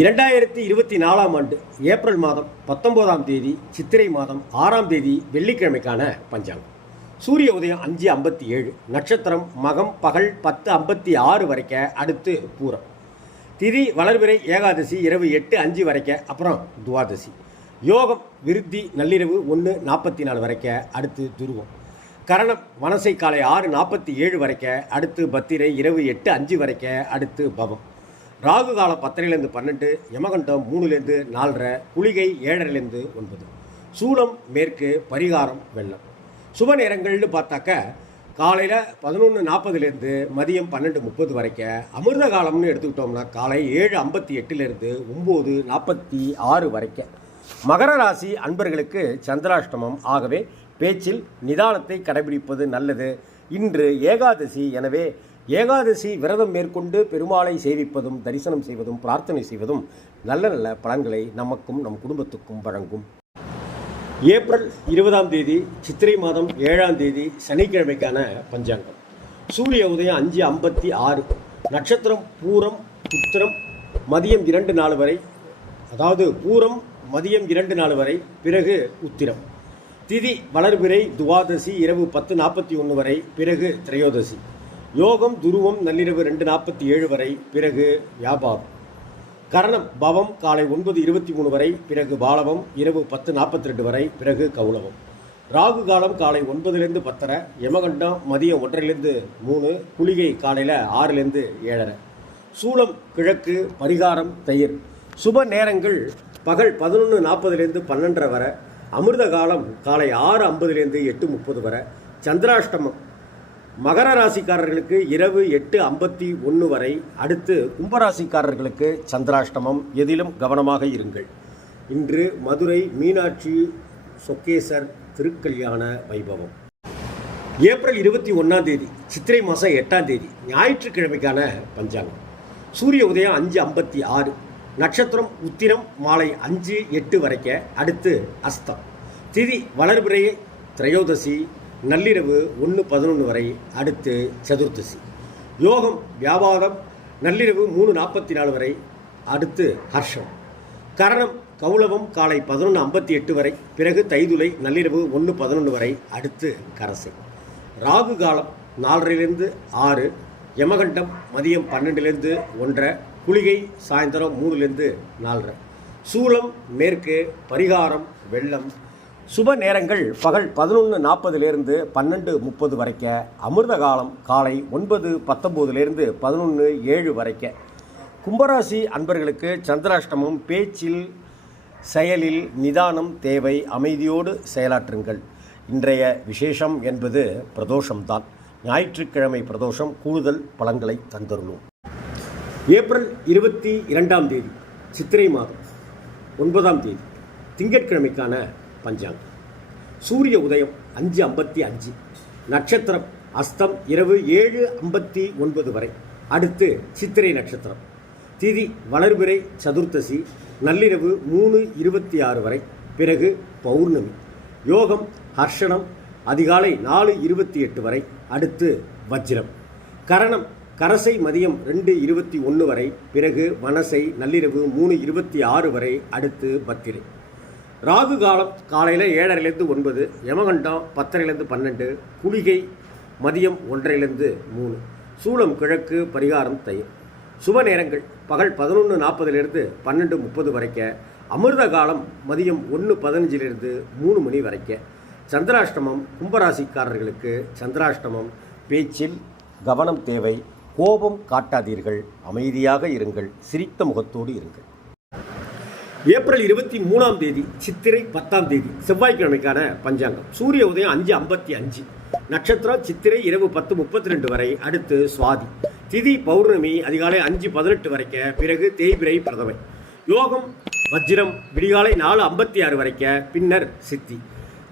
இரண்டாயிரத்தி இருபத்தி நாலாம் ஆண்டு ஏப்ரல் மாதம் பத்தொன்பதாம் தேதி சித்திரை மாதம் ஆறாம் தேதி வெள்ளிக்கிழமைக்கான பஞ்சாங்கம். சூரிய உதயம் அஞ்சு ஐம்பத்தி ஏழு நட்சத்திரம் மகம் பகல் பத்து ஐம்பத்தி ஆறு வரைக்க அடுத்து பூரம். திதி வளர்பிறை ஏகாதசி இரவு எட்டு அஞ்சு வரைக்க அப்புறம் துவாதசி. யோகம் விருத்தி நள்ளிரவு ஒன்று நாற்பத்தி நாலு வரைக்க அடுத்து துருவம். கரணம் வனசை காலை ஆறு நாற்பத்தி ஏழு வரைக்க அடுத்து பத்திரை இரவு எட்டு அஞ்சு வரைக்க அடுத்து பவம். ராகு காலம் பத்தரைலேருந்து பன்னெண்டு யமகண்டம் மூணுலேருந்து நாலரை குளிகை ஏழரைலேருந்து ஒன்பது. சூலம் மேற்கு பரிகாரம் வெள்ளம். சுப நேரங்கள்னு பார்த்தாக்க காலையில் பதினொன்று நாற்பதுலேருந்து மதியம் பன்னெண்டு முப்பது வரைக்க அமிர்த காலம்னு எடுத்துக்கிட்டோம்னா காலை ஏழு ஐம்பத்தி எட்டுலேருந்து ஒம்பது நாற்பத்தி ஆறு வரைக்க. மகர ராசி அன்பர்களுக்கு சந்திராஷ்டமம் ஆகவே பேச்சில் நிதானத்தை கடைபிடிப்பது நல்லது. இன்று ஏகாதசி எனவே ஏகாதசி விரதம் மேற்கொண்டு பெருமாளை சேவிப்பதும் தரிசனம் செய்வதும் பிரார்த்தனை செய்வதும் நல்ல நல்ல பலன்களை நமக்கும் நம் குடும்பத்துக்கும் வழங்கும். ஏப்ரல் இருபதாம் தேதி சித்திரை மாதம் ஏழாம் தேதி சனிக்கிழமைக்கான பஞ்சாங்கம். சூரிய உதயம் அஞ்சு ஐம்பத்தி ஆறு. நட்சத்திரம் பூரம் உத்திரம் மதியம் இரண்டு நாள் வரை. அதாவது பூரம் மதியம் இரண்டு நாள் வரை பிறகு உத்திரம். திதி வளர்பிறை துவாதசி இரவு பத்து நாற்பத்தி ஒன்று வரை பிறகு திரையோதசி. யோகம் துருவம் நள்ளிரவு ரெண்டு நாற்பத்தி ஏழு வரை பிறகு வியாபாரம். கரணம் பவம் காலை ஒன்பது இருபத்தி மூணு வரை பிறகு பாலவம் இரவு பத்து நாற்பத்தி ரெண்டு வரை பிறகு கௌலவம் ராகு காலம் காலை ஒன்பதுலேருந்து பத்தரை யமகண்டம் மதியம் ஒன்றரைலேருந்து மூணு குளிகை காலையில் ஆறுலேருந்து ஏழரை. சூலம் கிழக்கு பரிகாரம் தயிர். சுப நேரங்கள் பகல் பதினொன்று நாற்பதுலேருந்து பன்னெண்டரை வரை அமிர்த காலம் காலை ஆறு ஐம்பதுலேருந்து எட்டு முப்பது வரை சந்திராஷ்டமம் மகர ராசிக்காரர்களுக்கு இரவு எட்டு ஐம்பத்தி ஒன்று வரை அடுத்து கும்பராசிக்காரர்களுக்கு சந்திராஷ்டமம். எதிலும் கவனமாக இருங்கள். இன்று மதுரை மீனாட்சி சொக்கேசர் திருக்கல்யாண வைபவம். ஏப்ரல் இருபத்தி ஒன்றாம் தேதி சித்திரை மாதம் எட்டாம் தேதி ஞாயிற்றுக்கிழமைக்கான பஞ்சாங்கம். சூரிய உதயம் அஞ்சு ஐம்பத்தி ஆறு நட்சத்திரம் உத்திரம் மாலை அஞ்சு எட்டு வரைக்க அடுத்து அஸ்தம். திதி வளர்பிறை திரையோதசி நள்ளிரவு ஒன்று பதினொன்று வரை அடுத்து சதுர்த்தசி யோகம் வியாபாரம் நள்ளிரவு மூணு நாற்பத்தி நாலு வரை அடுத்து ஹர்ஷம். கரணம் கௌளவம் காலை பதினொன்று ஐம்பத்தி எட்டு வரை பிறகு தைதுளை நள்ளிரவு ஒன்று பதினொன்று வரை அடுத்து கரசை. ராகு காலம் நாலரைலேருந்து ஆறு யமகண்டம் மதியம் பன்னெண்டுலேருந்து ஒன்றரை குளிகை சாயந்தரம் மூணுலேருந்து நாலரை. சூலம் மேற்கு பரிகாரம் வெள்ளம் சுப நேரங்கள் பகல் பதினொன்று நாற்பதுலேருந்து பன்னெண்டு முப்பது வரைக்க அமிர்த காலம் காலை ஒன்பது பத்தொம்போதுலேருந்து பதினொன்று ஏழு வரைக்க. கும்பராசி அன்பர்களுக்கு சந்திராஷ்டமம் பேச்சில் செயலில் நிதானம் தேவை அமைதியோடு செயலாற்றுங்கள். இன்றைய விசேஷம் என்பது பிரதோஷம்தான். ஞாயிற்றுக்கிழமை பிரதோஷம் கூடுதல் பலன்களை தந்தருளும். ஏப்ரல் இருபத்தி இரண்டாம் தேதி சித்திரை மாதம் ஒன்பதாம் தேதி திங்கட்கிழமைக்கான பஞ்சாங்கம். சூரிய உதயம் அஞ்சு ஐம்பத்தி அஞ்சு நட்சத்திரம் அஸ்தம் இரவு ஏழு ஐம்பத்தி ஒன்பது வரை. அடுத்து சித்திரை நட்சத்திரம். திதி வளர்பிறை சதுர்த்தசி நள்ளிரவு மூணு இருபத்தி ஆறு வரை. பிறகு பௌர்ணமி. யோகம் ஹர்ஷனம் அதிகாலை நாலு இருபத்தி எட்டு வரை. அடுத்து வஜ்ரம். கரணம் கரசை மதியம் ரெண்டு இருபத்தி ஒன்று வரை. பிறகு வனசை நள்ளிரவு மூணு இருபத்தி ஆறு வரை. அடுத்து பத்திரை. ராகு காலம் காலையில் ஏழரைலேருந்து ஒன்பது யமகண்டம் பத்தரைலேருந்து பன்னெண்டு குளிகை மதியம் ஒன்றரைலேருந்து மூணு. சூளம் கிழக்கு பரிகாரம் தயிர். சுப நேரங்கள் பகல் பதினொன்று நாற்பதுலேருந்து பன்னெண்டு முப்பது வரைக்க அமிர்த காலம் மதியம் ஒன்று பதினஞ்சிலிருந்து மூணு மணி வரைக்க. சந்திராஷ்டமம் கும்பராசிக்காரர்களுக்கு சந்திராஷ்டமம். பேச்சில் கவனம் தேவை கோபம் காட்டாதீர்கள் அமைதியாக இருங்கள் சிரித்த முகத்தோடு இருங்கள். ஏப்ரல் இருபத்தி மூணாம் தேதி சித்திரை பத்தாம் தேதி செவ்வாய்க்கிழமைக்கான பஞ்சாங்கம். சூரிய உதயம் அஞ்சு ஐம்பத்தி அஞ்சு. நட்சத்திரம் சித்திரை இரவு பத்து முப்பத்தி ரெண்டு வரை அடுத்து சுவாதி. திதி பௌர்ணமி அதிகாலை அஞ்சு பதினெட்டு வரைக்க பிறகு தேய்பிரை பிரதமை. யோகம் வஜ்ரம் விடிகாலை நாலு ஐம்பத்தி ஆறு வரைக்க பின்னர் சித்தி.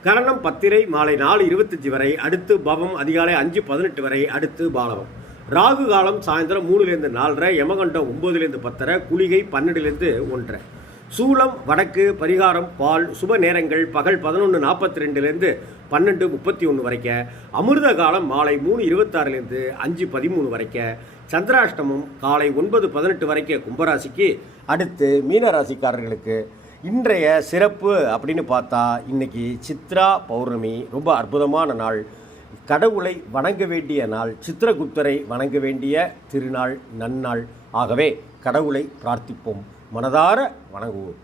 கரணம் பத்திரை மாலை நாலு இருபத்தஞ்சி வரை அடுத்து பவம் அதிகாலை அஞ்சு பதினெட்டு வரை அடுத்து பாலவம். ராகு காலம் சாயந்தரம் மூணுலேருந்து நாலரை யமகண்டம் ஒம்போதுலேருந்து பத்தரை குளிகை பன்னெண்டுலேருந்து ஒன்றரை. சூளம் வடக்கு பரிகாரம் பால் சுப நேரங்கள் பகல் பதினொன்று நாற்பத்தி ரெண்டுலேருந்து பன்னெண்டு முப்பத்தி ஒன்று வரைக்க அமிர்த காலம் மாலை மூணு இருபத்தாறுலேருந்து அஞ்சு பதிமூணு வரைக்க சந்திராஷ்டமம் காலை ஒன்பது பதினெட்டு வரைக்கும் கும்பராசிக்கு அடுத்து மீனராசிக்காரர்களுக்கு இன்றைய சிறப்பு அப்படின்னு பார்த்தா இன்னைக்கு சித்ரா பௌர்ணமி. ரொம்ப அற்புதமான நாள். கடவுளை வணங்க வேண்டிய நாள் சித்திரகுப்தரை வணங்க வேண்டிய திருநாள் நன்னாள். ஆகவே கடவுளை பிரார்த்திப்போம். மனதார வணங்குவோம்.